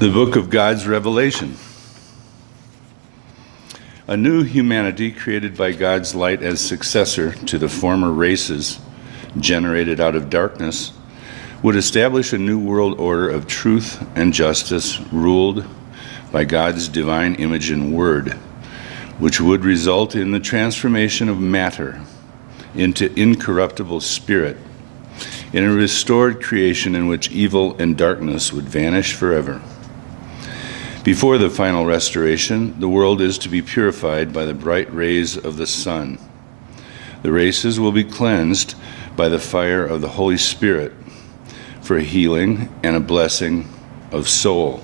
The book of God's revelation. A new humanity created by God's light as successor to the former races generated out of darkness would establish a new world order of truth and justice ruled by God's divine image and word, which would result in the transformation of matter into incorruptible spirit, in a restored creation in which evil and darkness would vanish forever. Before the final restoration, the world is to be purified by the bright rays of the sun. The races will be cleansed by the fire of the Holy Spirit for a healing and a blessing of soul.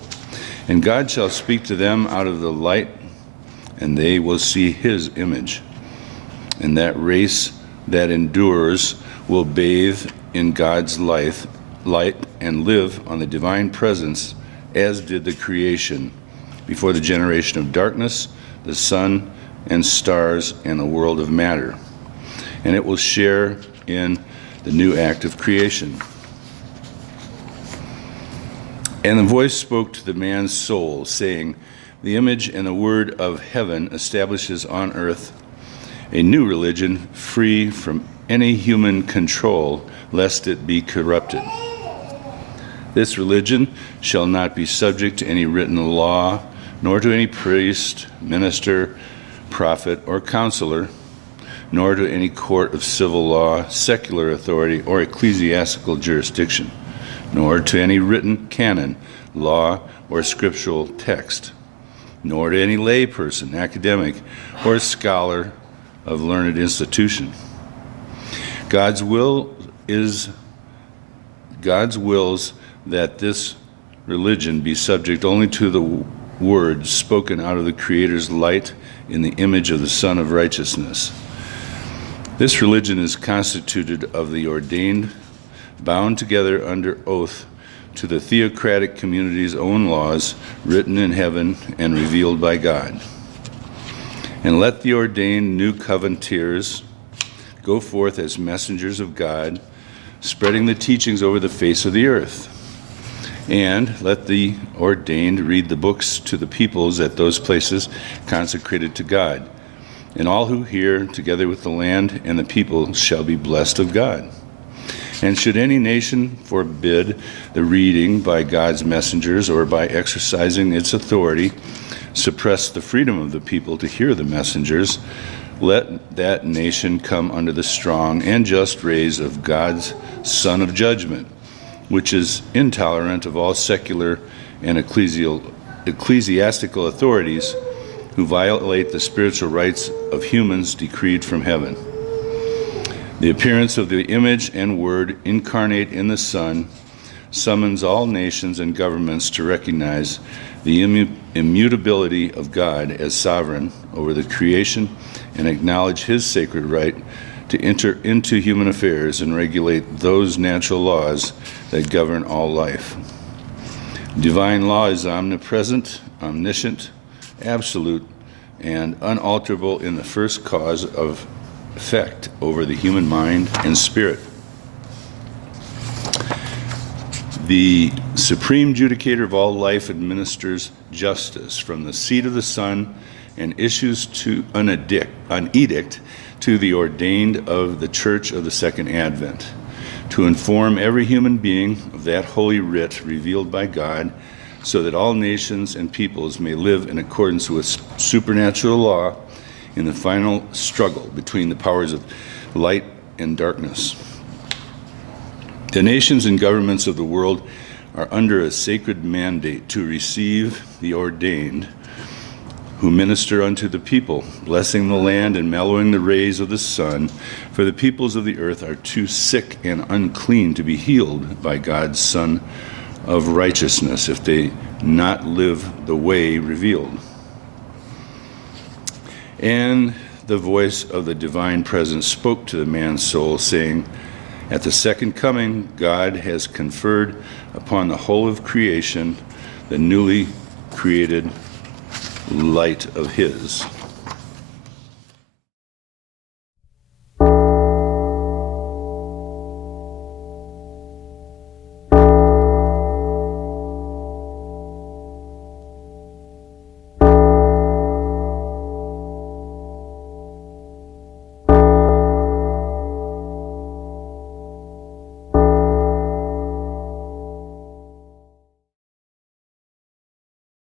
And God shall speak to them out of the light, and they will see his image. And that race that endures will bathe in God's light and live on the divine presence, as did the creation before the generation of darkness, the sun and stars, and the world of matter. And it will share in the new act of creation. And the voice spoke to the man's soul, saying, "The image and the word of heaven establishes on earth a new religion free from any human control, lest it be corrupted. This religion shall not be subject to any written law, nor to any priest, minister, prophet, or counselor, nor to any court of civil law, secular authority, or ecclesiastical jurisdiction, nor to any written canon, law, or scriptural text, nor to any lay person, academic, or scholar of learned institution. God's wills that this religion be subject only to the words spoken out of the Creator's light in the image of the Son of Righteousness. This religion is constituted of the ordained, bound together under oath to the theocratic community's own laws, written in heaven and revealed by God. And let the ordained new covenanters go forth as messengers of God, spreading the teachings over the face of the earth. And let the ordained read the books to the peoples at those places consecrated to God. And all who hear, together with the land and the people, shall be blessed of God. And should any nation forbid the reading by God's messengers, or by exercising its authority, suppress the freedom of the people to hear the messengers, let that nation come under the strong and just rays of God's Son of Judgment, which is intolerant of all secular and ecclesiastical authorities who violate the spiritual rights of humans decreed from heaven. The appearance of the image and word incarnate in the Son summons all nations and governments to recognize the immutability of God as sovereign over the creation and acknowledge his sacred right to enter into human affairs and regulate those natural laws that govern all life. Divine law is omnipresent, omniscient, absolute, and unalterable in the first cause of effect over the human mind and spirit. The supreme judicator of all life administers justice from the seat of the sun and issues an edict to the ordained of the Church of the Second Advent, to inform every human being of that holy writ revealed by God, so that all nations and peoples may live in accordance with supernatural law in the final struggle between the powers of light and darkness. The nations and governments of the world are under a sacred mandate to receive the ordained who minister unto the people, blessing the land and mellowing the rays of the sun, for the peoples of the earth are too sick and unclean to be healed by God's Son of Righteousness, if they not live the way revealed. And the voice of the divine presence spoke to the man's soul, saying, "At the second coming, God has conferred upon the whole of creation the newly created light of his."